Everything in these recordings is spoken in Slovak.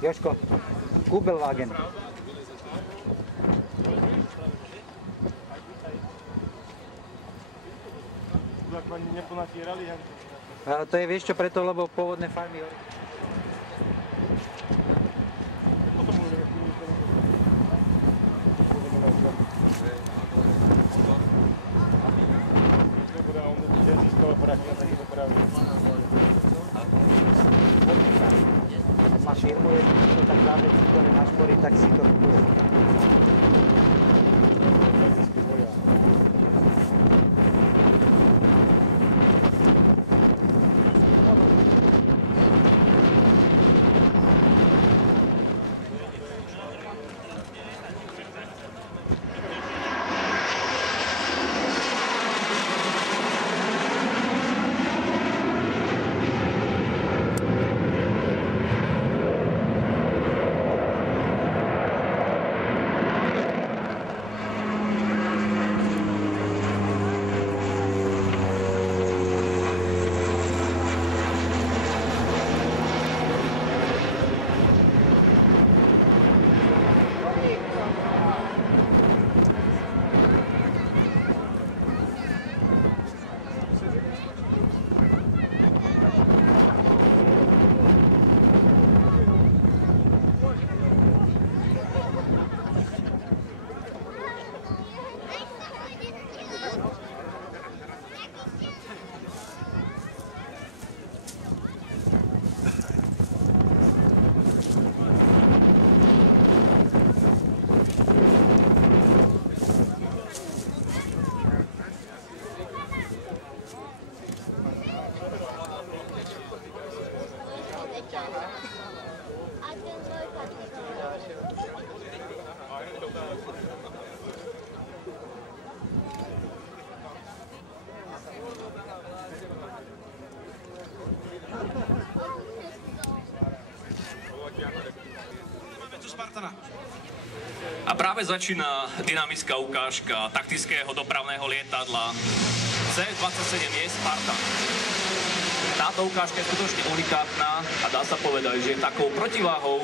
Jožko, Kubelwagen. To je, vieš čo, preto, lebo pôvodné farmy... Ak máš firmu, je tak záleží, ktoré máš poriť, tak si to kupuje. A práve začína dynamická ukážka taktického dopravného lietadla C-27 Spartan. Táto ukážka je skutočne unikátna a dá sa povedať, že je takou protiváhou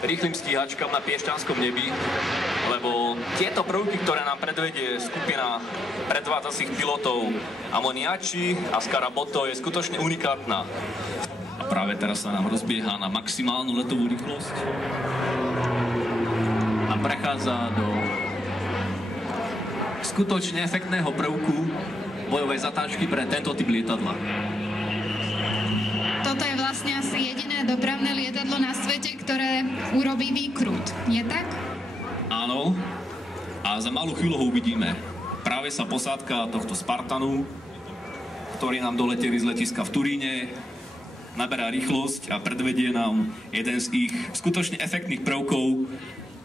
rýchlym stíhačkám na piešťanskom nebi, lebo tieto prvky, ktoré nám predvedie skupina predvádzacích pilotov Amoniaci a Scaraboto, je skutočne unikátna. A práve teraz sa nám rozbieha na maximálnu letovú rýchlosť a prechádza do skutočne efektného prvku bojovej zatáčky pre tento typ lietadla. Toto je vlastne asi jediné dopravné lietadlo na svete, ktoré urobí výkrut. Je tak? Áno. A za malú chvíľu ho uvidíme. Práve sa posádka tohto Spartanu, ktorý nám doleteli z letiska v Turíne, naberá rýchlosť a predvedie nám jeden z ich skutočne efektných prvkov.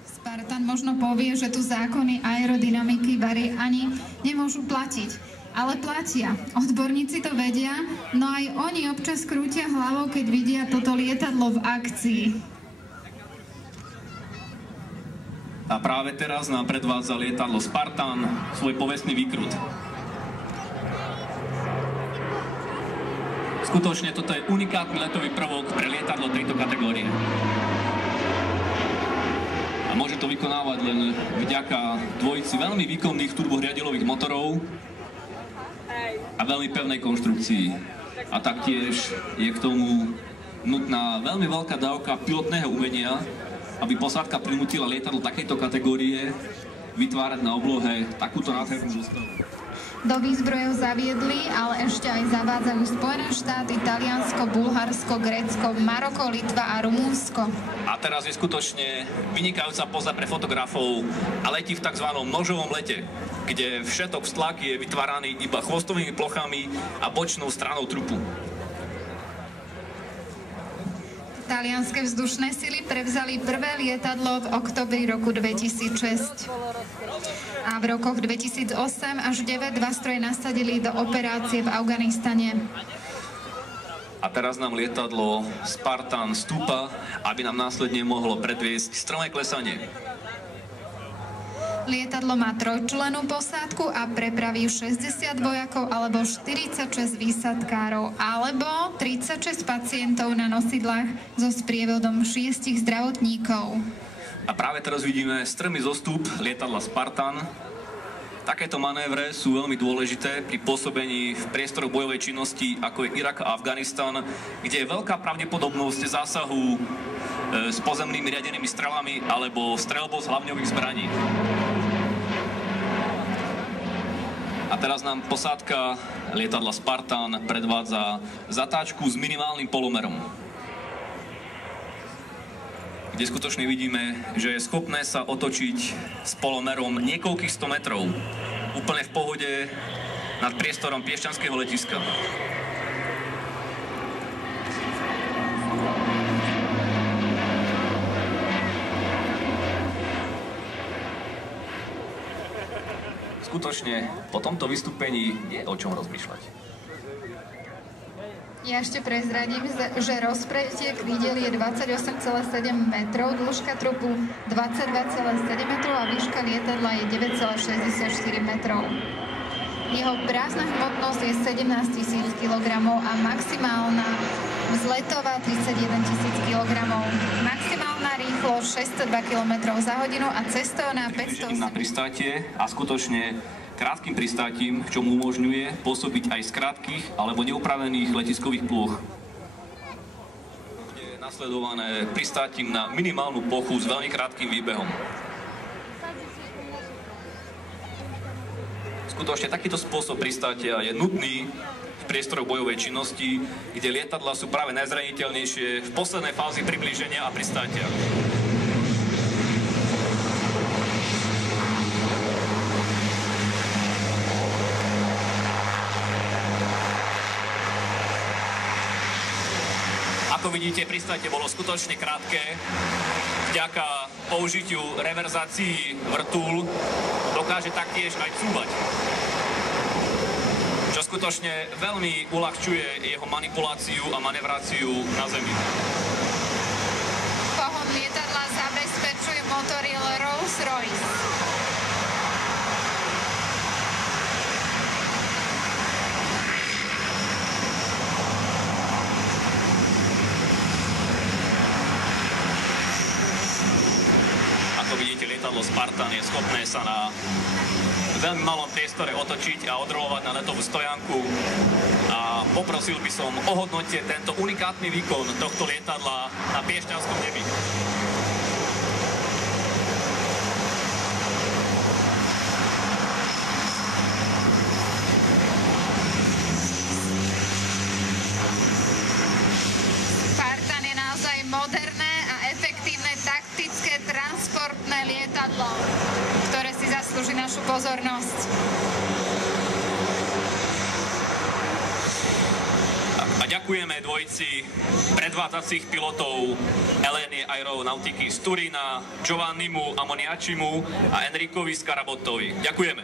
Spartan možno povie, že tu zákony aerodynamiky vary ani nemôžu platiť. Ale platia. Odborníci to vedia, no aj oni občas krútia hlavou, keď vidia toto lietadlo v akcii. A práve teraz nám predvádza lietadlo Spartan svoj povestný výkrut. Skutočne toto je unikátny letový prvok pre lietadlo tejto kategórie. A môže to vykonávať len vďaka dvojici veľmi výkonných turbohriadelových motorov a veľmi pevnej konštrukcii. A taktiež je k tomu nutná veľmi veľká dávka pilotného umenia, aby posádka prinútila lietadlo takejto kategórie vytvárať na oblohe takúto nádhernú zostavu. Do výzbrojov zaviedli, ale ešte aj zavádzajú Spojené štáty, Taliansko, Bulharsko, Grécko, Maroko, Litva a Rumúnsko. A teraz je skutočne vynikajúca poza pre fotografov a letí v tzv. Nožovom lete, kde všetok stlak je vytváraný iba chvostovými plochami a bočnou stranou trupu. Talianske vzdušné sily prevzali prvé lietadlo v októbri roku 2006. A v rokoch 2008 až 2009 dva stroje nasadili do operácie v Afganistane. A teraz nám lietadlo Spartan stúpa, aby nám následne mohlo predviesť strmé klesanie. Lietadlo má trojčlennú posádku a prepraví 60 vojakov alebo 46 výsadkárov alebo 36 pacientov na nosidlách so sprievodom 6 zdravotníkov. A práve teraz vidíme strmý zostup lietadla Spartan. Takéto manévre sú veľmi dôležité pri pôsobení v priestoroch bojovej činnosti, ako je Irak a Afganistan, kde je veľká pravdepodobnosť zásahu s pozemnými riadenými strelami alebo streľbou z hlavňových zbraní. A teraz nám posádka lietadla Spartan predvádza zatáčku s minimálnym polomerom, kde skutočne vidíme, že je schopné sa otočiť s polomerom niekoľkých 100 metrov, úplne v pohode nad priestorom piešťanského letiska. Skutočne po tomto vystúpení je o čom rozmýšľať. Ja ešte prezradím, že rozpretie krídel je 28,7 metrov, dĺžka trupu 22,7 metrov a výška lietadla je 9,64 metrov. Jeho prázdna hmotnosť je 17 000 kg a maximálna vzletová 31 000 kg. Maximálna rýchlosť 602 km za hodinu a cestovná 500 na pristátie a skutočne krátkym pristátím, čo mu umožňuje pôsobiť aj z krátkych alebo neupravených letiskových plôch. Je nasledované pristátím na minimálnu plochu s veľmi krátkym výbehom. Skutočne takýto spôsob pristátia je nutný v priestoroch bojovej činnosti, kde lietadlá sú práve najzraniteľnejšie v poslednej fázi priblíženia a pristátia. Ako vidíte, pristátie bolo skutočne krátke. Vďaka použitiu reverzácií vrtúl dokáže taktiež aj cúvať, čo skutočne veľmi uľahčuje jeho manipuláciu a manevráciu na zemi. Pohon lietadla zabezpečuje motoril Rolls-Royce. Ako vidíte, lietadlo Spartan je schopné sa na veľmi malom priestore otočiť a odrolovať na letovú stojanku. A poprosil by som ohodnotiť tento unikátny výkon tohto lietadla na piešťanskom nebi. Spartan je naozaj moderné a efektívne taktické transportné lietadlo, ktoré si zaslúži našu pozornosť. A ďakujeme dvojici predvádzacích pilotov Alenia Aeronautiky z Turína, Giovannimu Ammoniacimu a Enricovi Scarabotovi. Ďakujeme.